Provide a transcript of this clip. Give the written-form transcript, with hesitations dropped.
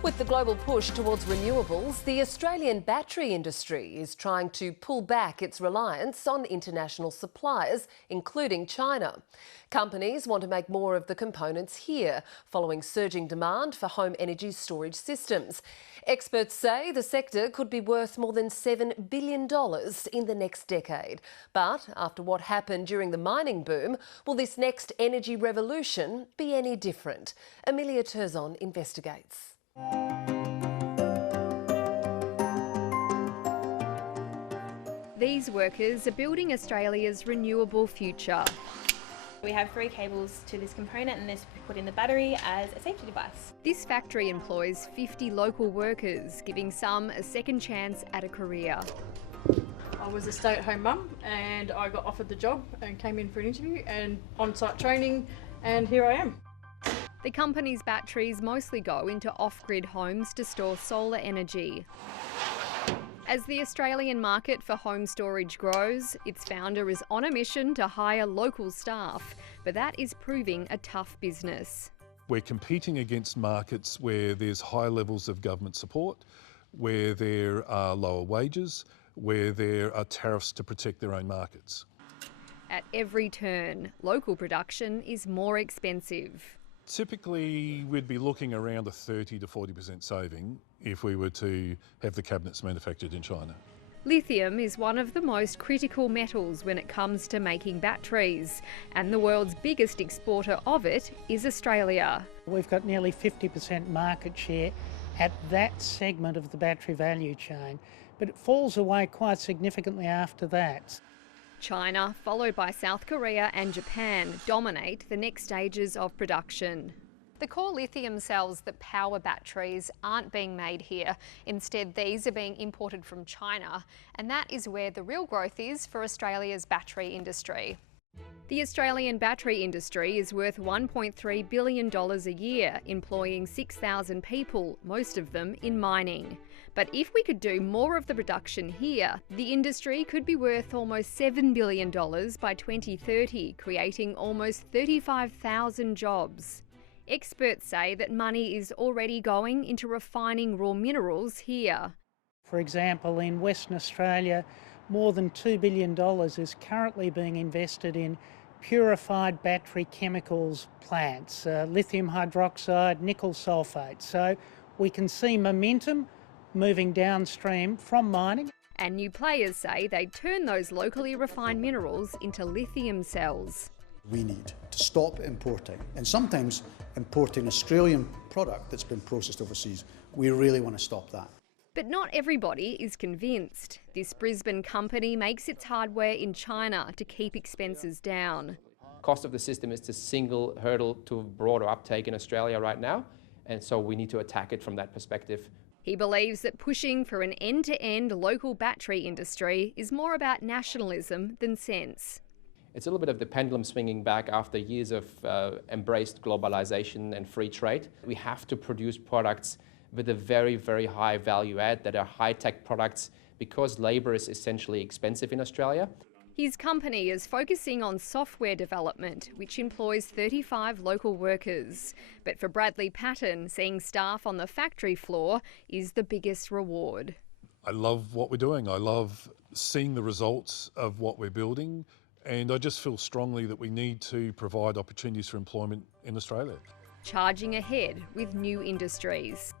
With the global push towards renewables, the Australian battery industry is trying to pull back its reliance on international suppliers, including China. Companies want to make more of the components here, following surging demand for home energy storage systems. Experts say the sector could be worth more than $7 billion in the next decade. But after what happened during the mining boom, will this next energy revolution be any different? Emilia Terzon investigates. These workers are building Australia's renewable future. We have 3 cables to this component and this we put in the battery as a safety device. This factory employs 50 local workers, giving some a second chance at a career. I was a stay-at-home mum and I got offered the job and came in for an interview and on-site training, and here I am. The company's batteries mostly go into off-grid homes to store solar energy. As the Australian market for home storage grows, its founder is on a mission to hire local staff, but that is proving a tough business. We're competing against markets where there's high levels of government support, where there are lower wages, where there are tariffs to protect their own markets. At every turn, local production is more expensive. Typically, we'd be looking around a 30 to 40% saving if we were to have the cabinets manufactured in China. Lithium is one of the most critical metals when it comes to making batteries, and the world's biggest exporter of it is Australia. We've got nearly 50% market share at that segment of the battery value chain, but it falls away quite significantly after that. China, followed by South Korea and Japan, dominate the next stages of production. The core lithium cells that power batteries aren't being made here. Instead, these are being imported from China, and that is where the real growth is for Australia's battery industry. The Australian battery industry is worth $1.3 billion a year, employing 6,000 people, most of them in mining. But if we could do more of the production here, the industry could be worth almost $7 billion by 2030, creating almost 35,000 jobs. Experts say that money is already going into refining raw minerals here. For example, in Western Australia, more than $2 billion is currently being invested in purified battery chemicals plants, lithium hydroxide, nickel sulphate. So we can see momentum moving downstream from mining. And new players say they'd turn those locally refined minerals into lithium cells. We need to stop importing, and sometimes importing Australian product that's been processed overseas. We really want to stop that. But not everybody is convinced. This Brisbane company makes its hardware in China to keep expenses down. Cost of the system is the single hurdle to broader uptake in Australia right now, and so we need to attack it from that perspective. He believes that pushing for an end-to-end local battery industry is more about nationalism than sense. It's a little bit of the pendulum swinging back after years of embraced globalization and free trade. We have to produce products with a very, very high value add that are high-tech products because labour is essentially expensive in Australia. His company is focusing on software development, which employs 35 local workers. But for Bradley Patton, seeing staff on the factory floor is the biggest reward. I love what we're doing. I love seeing the results of what we're building, and I just feel strongly that we need to provide opportunities for employment in Australia. Charging ahead with new industries.